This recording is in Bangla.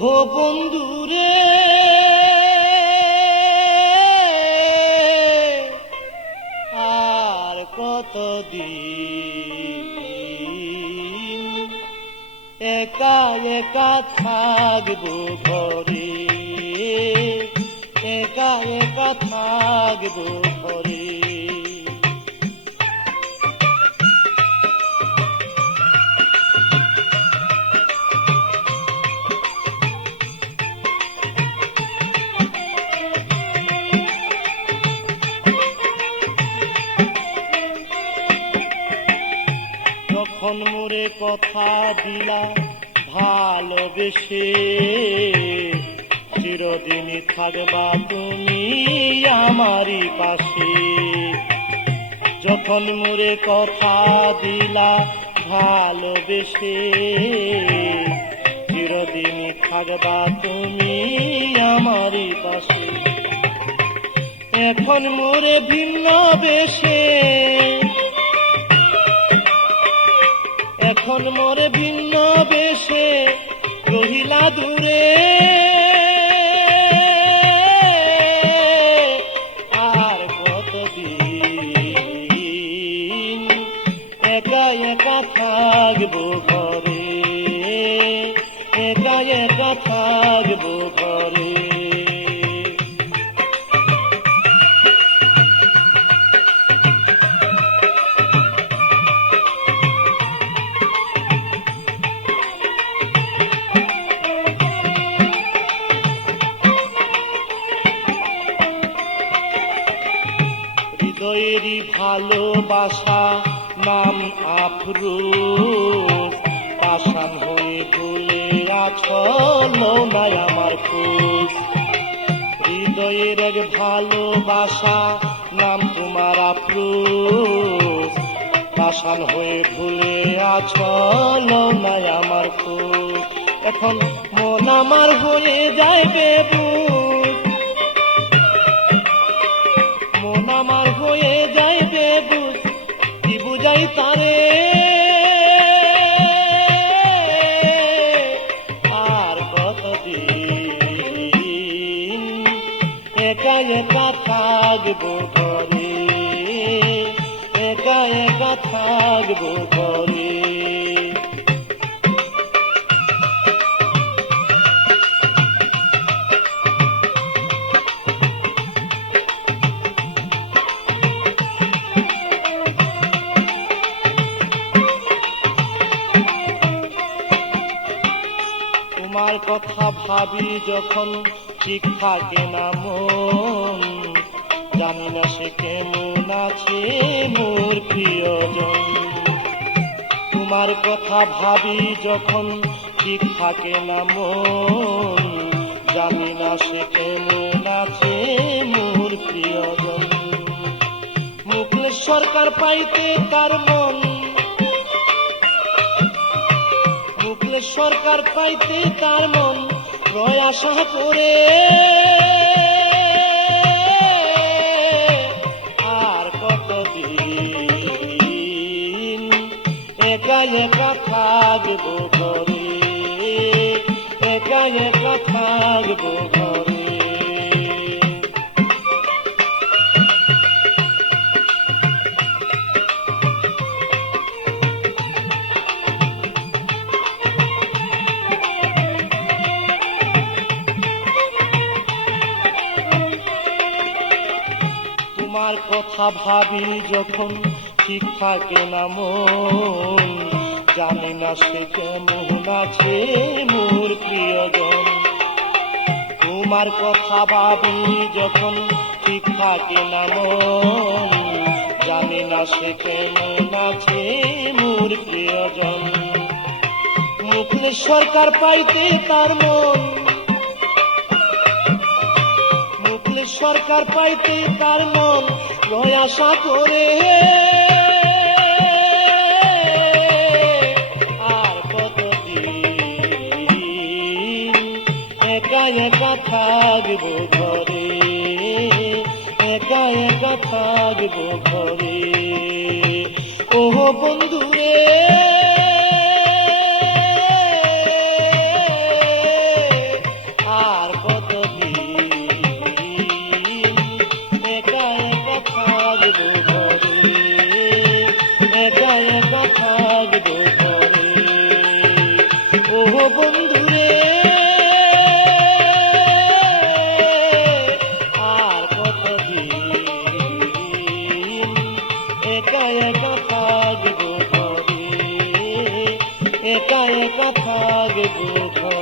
ওহো বন্ধুরে আর কতদিন একা একা থাকবো ঘরে, একা একা থাকবো ঘরে। যখন মোরে কথা দিলা ভালোবেসে, চিরদিনই থাকবা তুমি আমারই পাশে। যখন মোরে কথা দিলা ভালোবেসে, চিরদিনই থাকবা তুমি আমারই পাশে। এখন মোরে ভিন্ন বেশে, এখন মোরে ভিন্ন বেশে রহিলা দূরে। আর কতদিন একা একা থাকবো ঘরে, একা একা থাকবো ঘরে। হৃদয়েরই ভালোবাসা নাম আফরোজ, পাষাণ হয়ে ভুলে আছো নাই আমার খোঁজ। হৃদয়ের এক ভালোবাসা নাম তোমার আফরোজ, পাষাণ হয়ে ভুলে আছো নাই আমার খোঁজ। এখন মন আমার হয়ে যাইবে বুঝ, মন আমার হয়ে যাইবে বুঝ, কি বুঝাই তারে। আর কতদিন একা একা থাকবো ঘরে, একা একা থাকবো ঘরে। তোমার কথা ভাবি যখন ঠিক থাকে না মন, জানি না সে কেমন আছে মোর প্রিয়জন। তোমার কথা ভাবি যখন ঠিক থাকে না মন, জানি না সে কেমন আছে মোর প্রিয়জন। মুখলেশ সরকার পাইতে তার মন, মুখলেশ সরকার পাইতে তার মন রয় আশা করে। আর কতদিন একা একা থাকবো ঘরে, একা একা থাকবো ঘরে। তোমার কথা ভাবি যখন ঠিক থাকে না মন, জানি না সে কেমন আছে মোর প্রিয়জন। তোমার কথা ভাবি যখন ঠিক থাকে না মন, জানি না সে কেমন আছে মোর প্রিয়জন। মুখলেশ সরকার পাইতে তার মন, মুখলেশ সরকার পাইতে তার মন রয় আশা করে। আর কতদিন একা একা থাকবো ঘরে, একা একা থাকবো ঘরে। ওহো বন্ধুরে একা একা থাকবো ঘরে, একা একা থাকবো ঘরে।